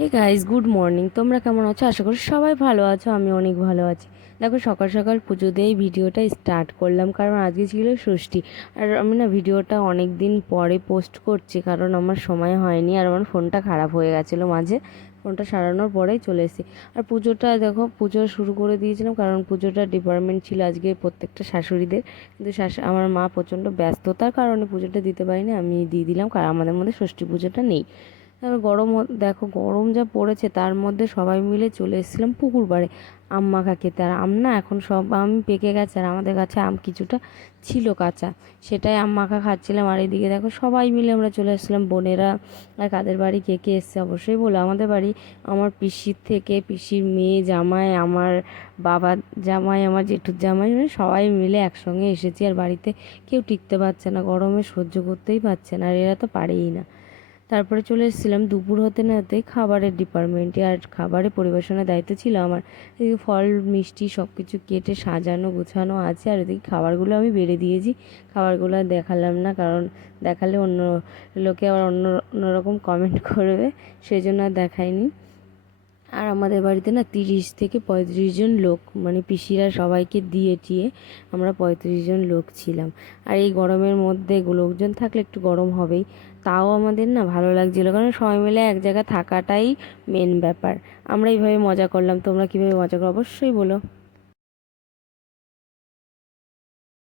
Hey guys, good morning. তোমরা কেমন আছো? আশা করি সবাই ভালো আছো। আমি অনেক ভালো আছি। দেখো, সকাল সকাল পুজো দিয়েই ভিডিওটা স্টার্ট করলাম, কারণ আজকে ছিল ষষ্ঠী। আর আমি না ভিডিওটা অনেক দিন পরে পোস্ট করছি, কারণ আমার সময় হয়নি, আর আমার ফোনটা খারাপ হয়ে গেছিলো মাঝে। ফোনটা সারানোর পরেই চলে এসেছি। আর পুজোটা দেখো, পুজো শুরু করে দিয়েছিলাম, কারণ পুজোটা ডিপার্টমেন্ট ছিল আজকে প্রত্যেকটা শাশুড়িদের। কিন্তু আমার মা প্রচণ্ড ব্যস্ততার কারণে পুজোটা দিতে পারিনি, আমি দিয়ে দিলাম, কারণ আমাদের মধ্যে ষষ্ঠী পুজোটা নেই। তারপর দেখো, গরম যা পড়েছে, তার মধ্যে সবাই মিলে চলে এসেছিলাম পুকুর পাড়ে আম মাখা খেতে। আর আম না এখন সব আম পেকে গেছে, আর আমাদের কাছে আম কিছুটা ছিল কাঁচা, সেটাই আম মাখা খাচ্ছিলাম। আর এদিকে দেখো, সবাই মিলে আমরা চলে এসেছিলাম, বোনেরা। আর কাদের বাড়ি কে কে এসছে অবশ্যই বলো। আমাদের বাড়ি আমার পিসির থেকে পিসির মেয়ে জামাই, আমার বাবার জামাই, আমার জেঠুর জামাই, মানে সবাই মিলে একসঙ্গে এসেছি। আর বাড়িতে কেউ টিকতে পারছে না, গরমে সহ্য করতেই পারছে না, আর এরা তো পারেই না। তারপরে চলে এসেছিলাম দুপুর হতে না হতেই খাবারের ডিপার্টমেন্টে। আর খাবারের পরিবেশনের দায়িত্ব ছিল আমার। এদিকে ফল মিষ্টি সব কিছু কেটে সাজানো গোছানো আছে, আর এদিকে খাবারগুলো আমি বেড়ে দিয়েছি। খাবারগুলো আর দেখালাম না, কারণ দেখালে অন্য লোকে আবার অন্যরকম কমেন্ট করবে, সেই জন্য আর দেখাইনি। আর আমাদের বাড়িতে না 30 থেকে 35 জন লোক, মানে পিসিরা সবাইকে দিয়ে টিয়ে আমরা 35 জন লোক ছিলাম। আর এই গরমের মধ্যে লোকজন থাকলে একটু গরম হবেই, তাও আমাদের না ভালো লাগছিলো, কারণ সবাই মিলে এক জায়গায় থাকাটাই মেন ব্যাপার। আমরা এইভাবে মজা করলাম। তোমরা কীভাবে মজা করো অবশ্যই বলো।